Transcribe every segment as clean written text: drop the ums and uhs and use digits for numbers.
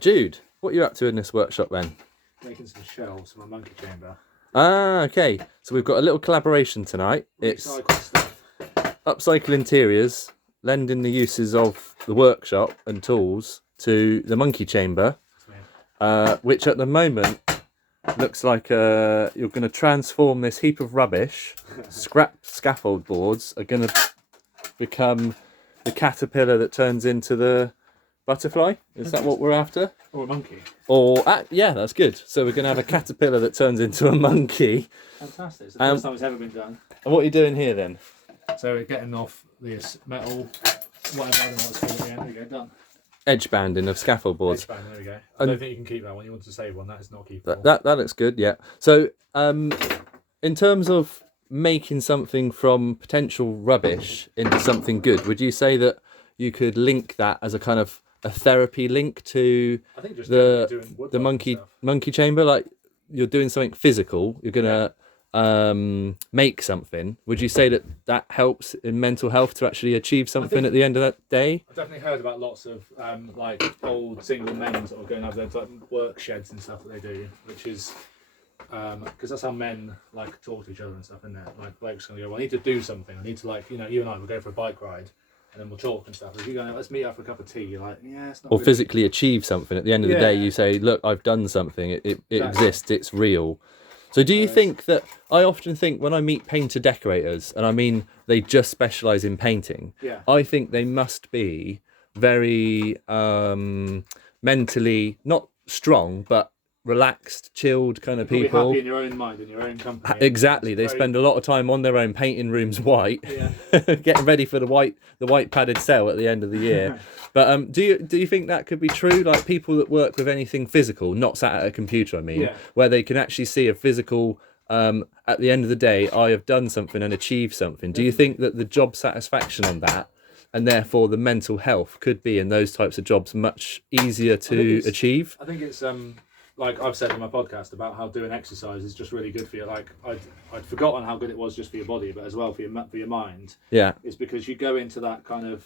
Jude, what are you up to in this workshop then? Making some shelves for my monkey chamber. Okay. So we've got a little collaboration tonight. It's stuff. Upcycle Interiors, lending the uses of the workshop and tools to the monkey chamber, which at the moment looks like you're going to transform this heap of rubbish. Scrap scaffold boards are going to become the caterpillar that turns into the butterfly. Is that what we're after? Or a monkey. Yeah, that's good. So we're going to have a caterpillar that turns into a monkey. Fantastic. It's the first time it's ever been done. And what are you doing here then? So we're getting off this metal, whatever, I don't know what it's called again. There we go, done. Edge banding of scaffold boards. Edge band, there we go. I don't think you can keep that one. You want to save one. That is not keepable. That looks good, yeah. So in terms of making something from potential rubbish into something good, would you say that you could link that as a kind of a therapy link to the monkey chamber? Like you're doing something physical, you're gonna make something. Would you say that helps in mental health to actually achieve something at the end of that day? I've definitely heard about lots of like old single men sort of going over their like work sheds and stuff that they do, which is because that's how men like talk to each other and stuff, isn't it? Like bloke's gonna go, well, I need to do something. I need to, like, you know, you and I will go for a bike ride and then we'll talk and stuff. If you go, let's meet up for a cup of tea, you're like, yeah, it's not. Or really... physically achieve something at the end of the day. You say, look, I've done something. It exists. It's real. So do you think that, I often think when I meet painter decorators, and I mean they just specialise in painting, I think they must be very mentally, not strong, but relaxed, chilled kind of people. Happy in your own mind, in your own company. Exactly. They spend a lot of time on their own painting rooms white, getting ready for the white padded cell at the end of the year. But do you think that could be true? Like people that work with anything physical, not sat at a computer, I mean, where they can actually see a physical, at the end of the day, I have done something and achieved something. Do you think that the job satisfaction on that, and therefore the mental health, could be in those types of jobs much easier to achieve? I think it's like I've said in my podcast about how doing exercise is just really good for you. Like I'd forgotten how good it was just for your body, but as well for your mind. Yeah. It's because you go into that kind of.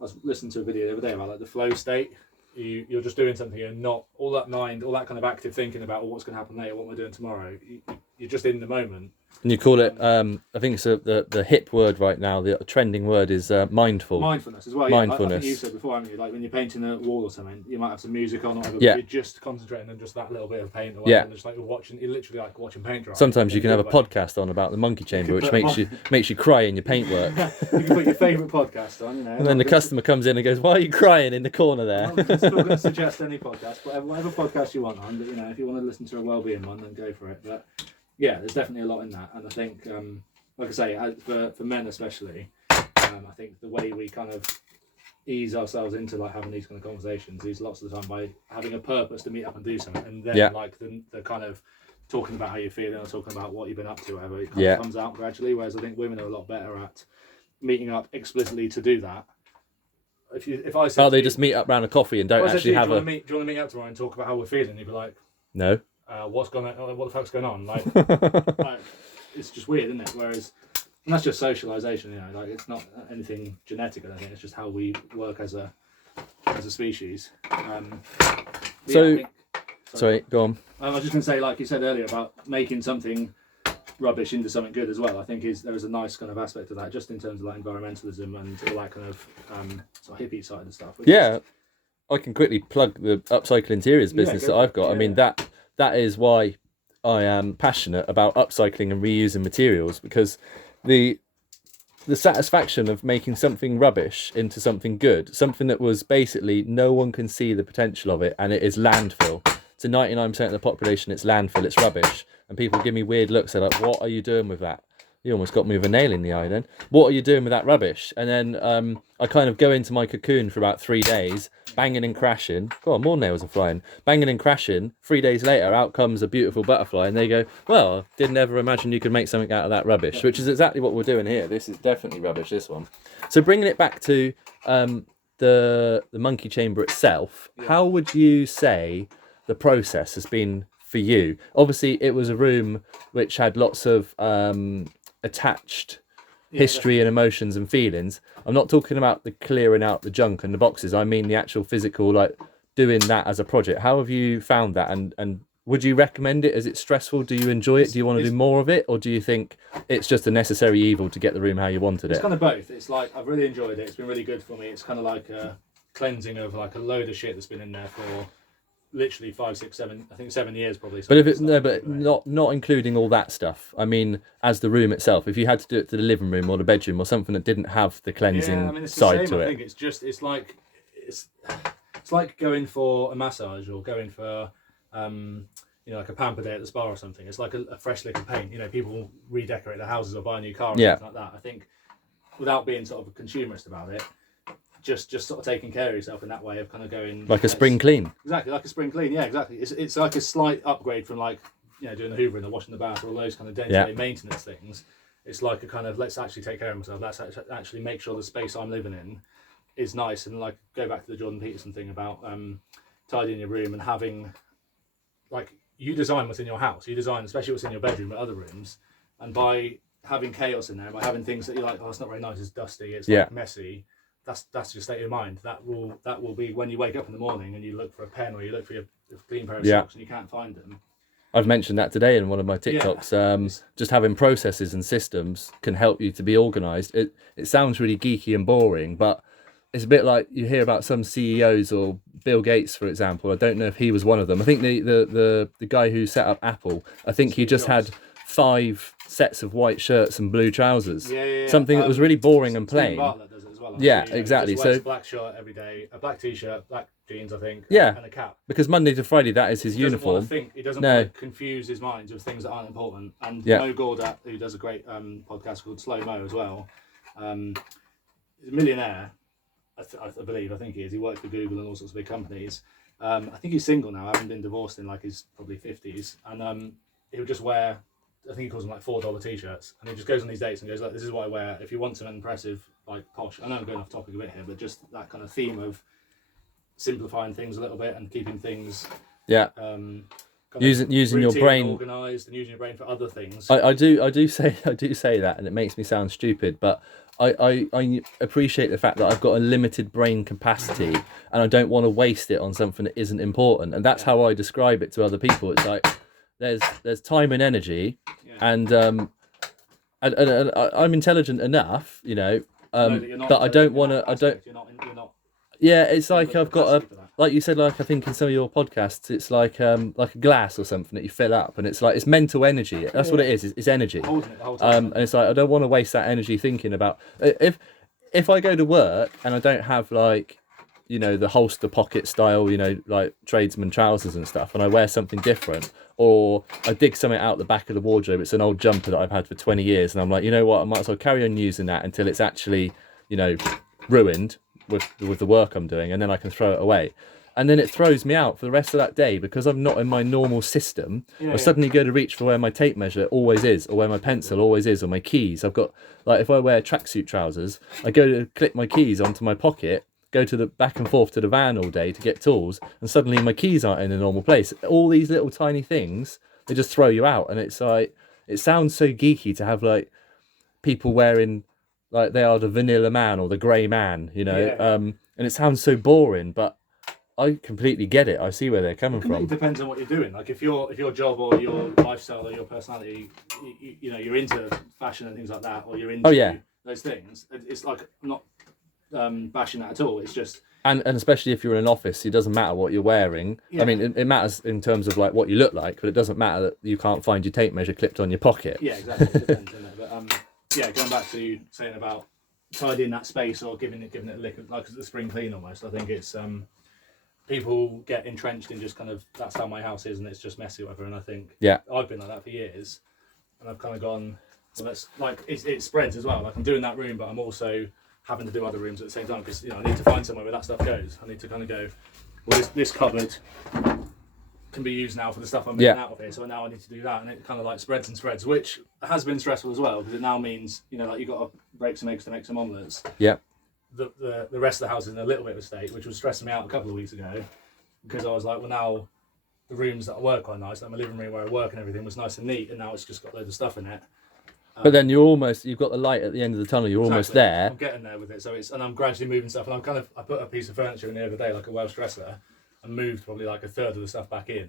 I was listening to a video the other day about like the flow state. You're just doing something and not all that mind, all that kind of active thinking about what's going to happen later, what am I doing tomorrow. You're just in the moment. And you call it, I think it's the hip word right now, the trending word is mindful. Mindfulness as well. Mindfulness. I think you said before, haven't you? Like when you're painting a wall or something, you might have some music on or whatever, but you're just concentrating on just that little bit of paint or whatever, and just like you're literally like watching paint dry. Sometimes you can have a podcast on about the monkey chamber, which makes you cry in your paintwork. You can put your favourite podcast on, you know. And then the customer comes in and goes, "Why are you crying in the corner there?" I'm still going to suggest any podcast, whatever podcast you want on, but you know, if you want to listen to a wellbeing one, then go for it. But yeah, there's definitely a lot in that, and I think, like I say, for men especially, I think the way we kind of ease ourselves into like having these kind of conversations is lots of the time by having a purpose to meet up and do something, and then like the kind of talking about how you're feeling or talking about what you've been up to, whatever, it kind of comes out gradually. Whereas I think women are a lot better at meeting up explicitly to do that. If I said, they just meet up around a coffee and don't actually have a. Do you want to meet up tomorrow and talk about how we're feeling? You'd be like, no. What's going on? What the fuck's going on? Like, it's just weird, isn't it? Whereas, and that's just socialization, you know. Like, it's not anything genetic. I don't think it's just how we work as a species. Sorry, go on. I was just going to say, like you said earlier, about making something rubbish into something good as well. I think there is a nice kind of aspect of that, just in terms of like environmentalism and all that kind of sort of hippie side of stuff. I can quickly plug the Upcycle Interiors business that I've got. I mean, that is why I am passionate about upcycling and reusing materials, because the satisfaction of making something rubbish into something good, something that was basically no one can see the potential of it, and it is landfill. To 99% of the population, it's landfill, it's rubbish. And people give me weird looks. They're like, what are you doing with that? You almost got me with a nail in the eye then. What are you doing with that rubbish? And then I kind of go into my cocoon for about 3 days, banging and crashing. God, more nails are flying. Banging and crashing. 3 days later, out comes a beautiful butterfly. And they go, well, I didn't ever imagine you could make something out of that rubbish, which is exactly what we're doing here. This is definitely rubbish, this one. So bringing it back to the monkey chamber itself, how would you say the process has been for you? Obviously, it was a room which had lots of attached history and emotions and feelings. I'm not talking about the clearing out the junk and the boxes. I mean the actual physical, like, doing that as a project. How have you found that, and would you recommend it? Is it stressful? Do you enjoy it? Do you want to do more of it, or do you think it's just a necessary evil to get the room how you wanted it? It's kind of both. It's like I've really enjoyed it. It's been really good for me. It's kind of like a cleansing of like a load of shit that's been in there for literally 5, 6, 7, I think 7 years probably. But if it's not including all that stuff. I mean, as the room itself, if you had to do it to the living room or the bedroom or something that didn't have the cleansing it's side to I it. think it's like going for a massage or going for like a pamper day at the spa or something. It's like a fresh lick of paint. People redecorate their houses or buy a new car or something like that. I think without being sort of a consumerist about it, just sort of taking care of yourself in that way of kind of going like a spring clean. Exactly, like a spring clean. Yeah, exactly. It's like a slight upgrade from like doing the hoovering or washing the bath or all those kind of day-to-day maintenance things. It's like a kind of let's actually take care of myself. Let's actually make sure the space I'm living in is nice, and like go back to the Jordan Peterson thing about tidying your room and having like you design what's in your house. You design especially what's in your bedroom, but other rooms, and by having chaos in there, by having things that you're like, oh, it's not very nice, it's dusty, it's like messy. That's your state of mind. That will be when you wake up in the morning and you look for a pen or you look for your clean pair of socks and you can't find them. I've mentioned that today in one of my TikToks. Just having processes and systems can help you to be organised. It sounds really geeky and boring, but it's a bit like you hear about some CEOs or Bill Gates, for example. I don't know if he was one of them. I think the guy who set up Apple, I think he just had 5 sets of white shirts and blue trousers. Something that was really boring and plain. Bartlett does it as well. Exactly. He just wears a black shirt every day, a black t-shirt, black jeans, I think, and a cap. Because Monday to Friday, that is his uniform. He doesn't want to confuse his mind with things that aren't important. And Mo Gordat, who does a great podcast called Slow Mo as well, is a millionaire. I think he is. He works for Google and all sorts of big companies. I think he's single now. Having been divorced in like his probably 50s, and he would just wear, I think he calls them like $4 t-shirts, and he just goes on these dates and goes like, "This is what I wear. If you want some impressive, like posh." I know I'm going off topic a bit here, but just that kind of theme of simplifying things a little bit and keeping things using your brain organised and using your brain for other things. I do say that, and it makes me sound stupid, but I appreciate the fact that I've got a limited brain capacity and I don't want to waste it on something that isn't important, and that's how I describe it to other people. It's like there's time and energy, and I'm intelligent enough, but I don't want to. You're not. Yeah, it's like I've got like you said, like I think in some of your podcasts, it's like a glass or something that you fill up, and it's like it's mental energy. That's what it is. It's energy. Holding it the whole time. And it's like I don't want to waste that energy thinking about if I go to work and I don't have like the holster pocket style, like tradesman trousers and stuff, and I wear something different, or I dig something out the back of the wardrobe. It's an old jumper that I've had for 20 years, and I'm like, you know what, I might as well carry on using that until it's actually ruined with the work I'm doing, and then I can throw it away. And then it throws me out for the rest of that day because I'm not in my normal system. I suddenly go to reach for where my tape measure always is, or where my pencil always is, or my keys. I've got, like, if I wear tracksuit trousers, I go to clip my keys onto my pocket, go to the back and forth to the van all day to get tools, and suddenly my keys aren't in a normal place. All these little tiny things, they just throw you out. And it's like, it sounds so geeky to have like people wearing like they are the vanilla man or the grey man, and it sounds so boring, but I completely get it. I see where they're coming from. It depends on what you're doing. Like if your job or your lifestyle or your personality, you're into fashion and things like that, or you're into those things. It's like I'm not bashing that at all. It's just and especially if you're in an office, it doesn't matter what you're wearing. I mean, it matters in terms of like what you look like, but it doesn't matter that you can't find your tape measure clipped on your pocket. Yeah, exactly. It depends, doesn't it? But going back to saying about tidying that space or giving it a lick of, like the spring clean almost. I think it's people get entrenched in just kind of that's how my house is and it's just messy or whatever. And I think I've been like that for years, and I've kind of gone. Well, that's like it spreads as well. Like I'm doing that room, but I'm also having to do other rooms at the same time because I need to find somewhere where that stuff goes. I need to kind of go. Well, this cupboard can be used now for the stuff I'm moving out of here, so now I need to do that, and it kind of like spreads and spreads, which has been stressful as well because it now means like you've got to break some eggs to make some omelettes. The rest of the house is in a little bit of a state, which was stressing me out a couple of weeks ago because I was like, well, now the rooms that I work are nice, like my living room where I work and everything was nice and neat, and now it's just got loads of stuff in it. But then you've got the light at the end of the tunnel. You're almost there. I'm getting there with it, and I'm gradually moving stuff. And I put a piece of furniture in the other day, like a Welsh dresser, and moved probably like a third of the stuff back in,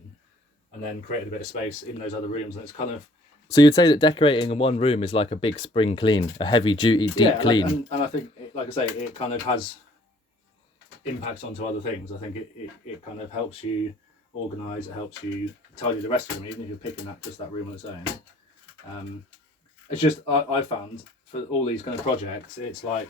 and then created a bit of space in those other rooms. And it's kind of, So you'd say that decorating in one room is like a big spring clean, a heavy duty deep clean. And I think, like I say, it kind of has impacts onto other things. I think it kind of helps you organise, it helps you tidy the rest of the room, even if you're picking just that room on its own. It's just, I found for all these kind of projects, it's like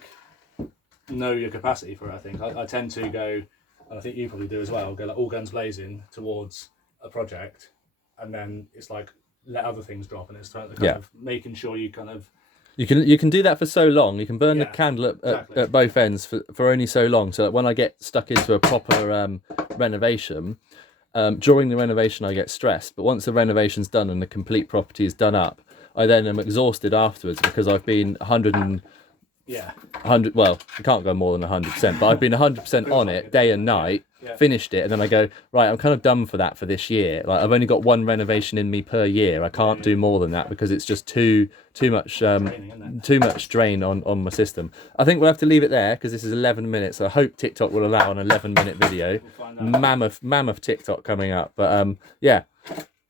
know your capacity for it. I think I tend to go, and I think you probably do as well, go like all guns blazing towards a project, and then it's like let other things drop, and it's kind of making sure you kind of you can do that for so long. You can burn the candle at both ends for only so long. So that when I get stuck into a proper renovation, during the renovation I get stressed, but once the renovation's done and the complete property is done up, I then am exhausted afterwards because I've been 100 well, you can't go more than 100%, but I've been 100% on it day and night, finished it, and then I go, right, I'm kind of done for that for this year. Like, I've only got one renovation in me per year. I can't do more than that because it's just too much drain on my system. I think we'll have to leave it there because this is 11 minutes. I hope TikTok will allow an 11-minute video. Mammoth TikTok coming up. But yeah,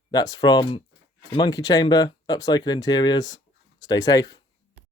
that's from the Monkey Chamber, Upcycle Interiors. Stay safe.